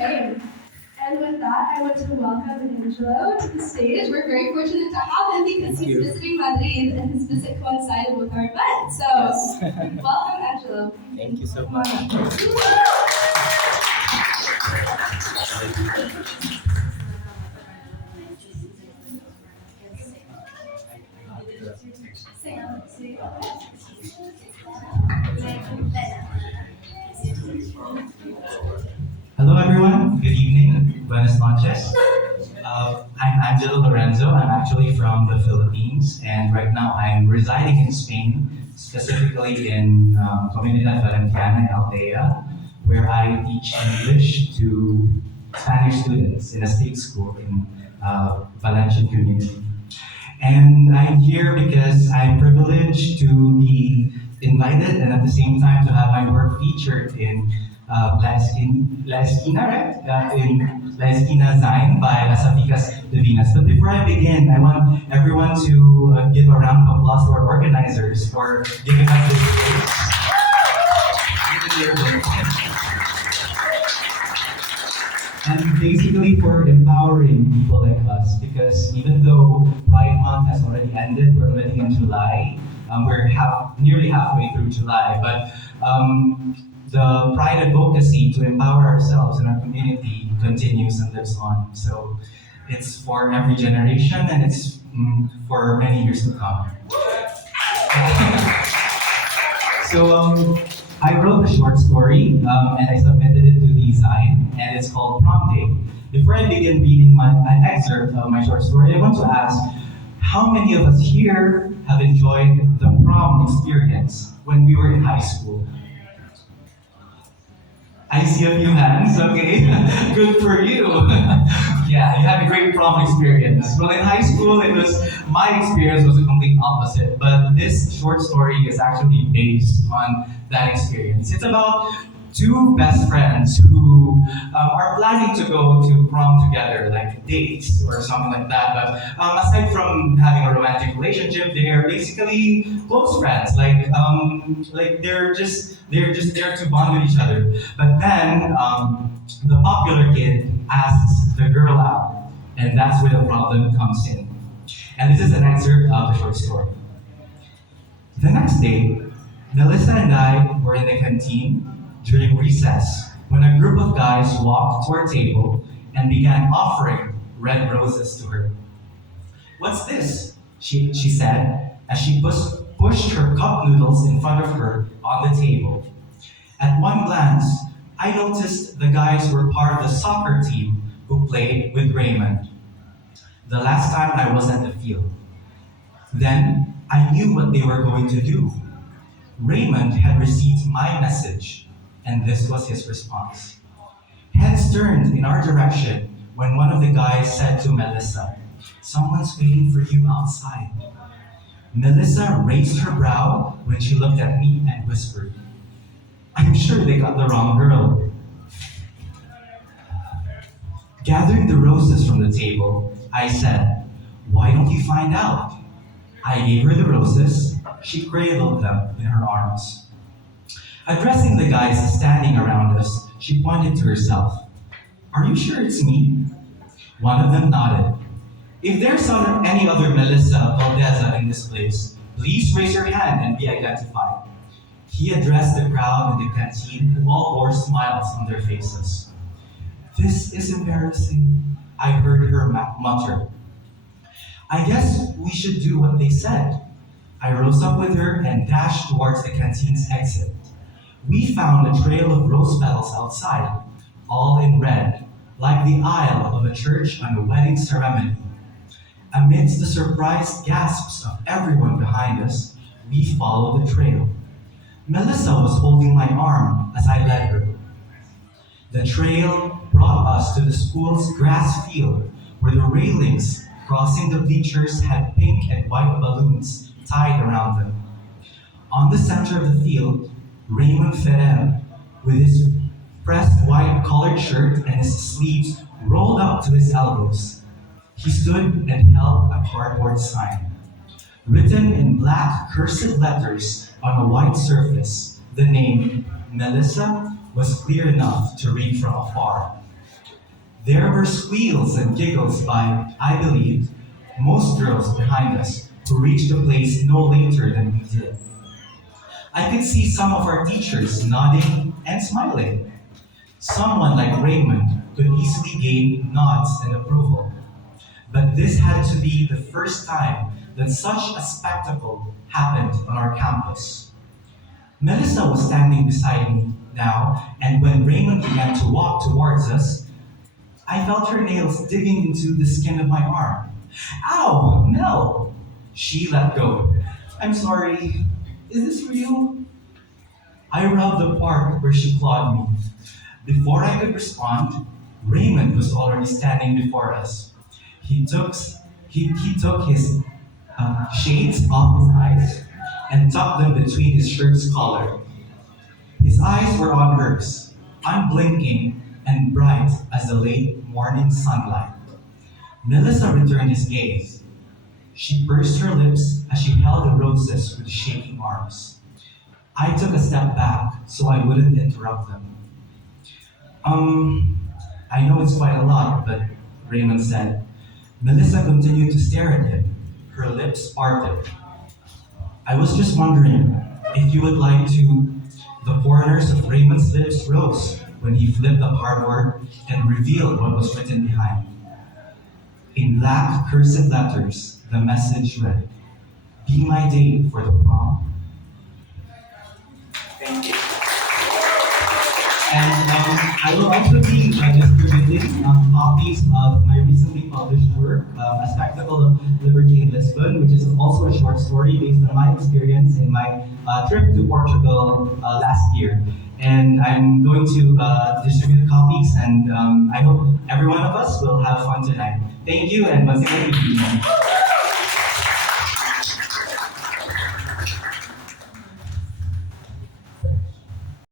Okay. And with that, I want to welcome Angelo to the stage. We're very fortunate to have him because he's visiting Madrid and his visit coincided with our event. So, welcome, Angelo. Thank you so much. Hello everyone, good evening, buenas noches. I'm Angelo Lorenzo. I'm actually from the Philippines, and right now I'm residing in Spain, specifically in Comunidad Valenciana in Aldea, where I teach English to Spanish students in a state school in Valencian community. And I'm here because I'm privileged to be invited and at the same time to have my work featured in La Esquina, right? In La Esquina Zine by Saficas, Divinas. But before I begin, I want everyone to give a round of applause to our organizers for giving us this space. And basically for empowering people like us, because even though Pride Month has already ended, we're already in July. We're nearly halfway through July, but the Pride advocacy to empower ourselves and our community continues and lives on. So it's for every generation, and it's for many years to come. So I wrote a short story and I submitted it to Design, and it's called Prom Date. Before I begin reading an excerpt of my short story, I want to ask, how many of us here have enjoyed the prom experience when we were in high school? I see a few hands, okay. Good for you. Yeah, you had a great prom experience. Well, in high school, my experience was a complete opposite, but this short story is actually based on that experience. It's about two best friends who are planning to go to prom together, like dates or something like that. But aside from having a romantic relationship, they are basically close friends. Like they're just there to bond with each other. But then the popular kid asks the girl out, and that's where the problem comes in. And this is an excerpt of the short story. The next day, Melissa and I were in the canteen during recess when a group of guys walked to our table and began offering red roses to her. "What's this?" she said as she pushed her cup noodles in front of her on the table. At one glance, I noticed the guys were part of the soccer team who played with Raymond the last time I was at the field. Then I knew what they were going to do. Raymond had received my message, and this was his response. Heads turned in our direction when one of the guys said to Melissa, "Someone's waiting for you outside." Melissa raised her brow when she looked at me and whispered, "I'm sure they got the wrong girl." Gathering the roses from the table, I said, "Why don't you find out?" I gave her the roses. She cradled them in her arms. Addressing the guys standing around us, she pointed to herself. "Are you sure it's me?" One of them nodded. "If there's any other Melissa Valdeza in this place, please raise your hand and be identified." He addressed the crowd in the canteen who all bore smiles on their faces. "This is embarrassing," I heard her mutter. "I guess we should do what they said." I rose up with her and dashed towards the canteen's exit. We found a trail of rose petals outside, all in red, like the aisle of a church on a wedding ceremony. Amidst the surprised gasps of everyone behind us, we followed the trail. Melissa was holding my arm as I led her. The trail brought us to the school's grass field, where the railings crossing the bleachers had pink and white balloons tied around them. On the center of the field, Raymond Ferrer, with his pressed white collared shirt and his sleeves rolled up to his elbows. He stood and held a cardboard sign. Written in black cursive letters on a white surface, the name Melissa was clear enough to read from afar. There were squeals and giggles by, I believe, most girls behind us who reached the place no later than we did. I could see some of our teachers nodding and smiling. Someone like Raymond could easily gain nods and approval. But this had to be the first time that such a spectacle happened on our campus. Melissa was standing beside me now, and when Raymond began to walk towards us, I felt her nails digging into the skin of my arm. Ow, Mel! She let go. I'm sorry. Is this real? I rubbed the part where she clawed me. Before I could respond, Raymond was already standing before us. He took, he took his shades off his eyes and tucked them between his shirt's collar. His eyes were on hers, unblinking and bright as the late morning sunlight. Melissa returned his gaze. She pursed her lips as she held the roses with shaking arms. I took a step back so I wouldn't interrupt them. I know it's quite a lot, but Raymond said. Melissa continued to stare at him, her lips parted. I was just wondering if you would like to. The corners of Raymond's lips rose when he flipped the cardboard and revealed what was written behind. In black cursive letters, the message read, "Be my date for the prom." Thank you. And I will also be distributing copies of my recently published work, A Spectacle of Liberty in Lisbon, which is also a short story based on my experience in my trip to Portugal last year. And I'm going to distribute copies, and I hope every one of us will have fun tonight. Thank you, and once again, good evening.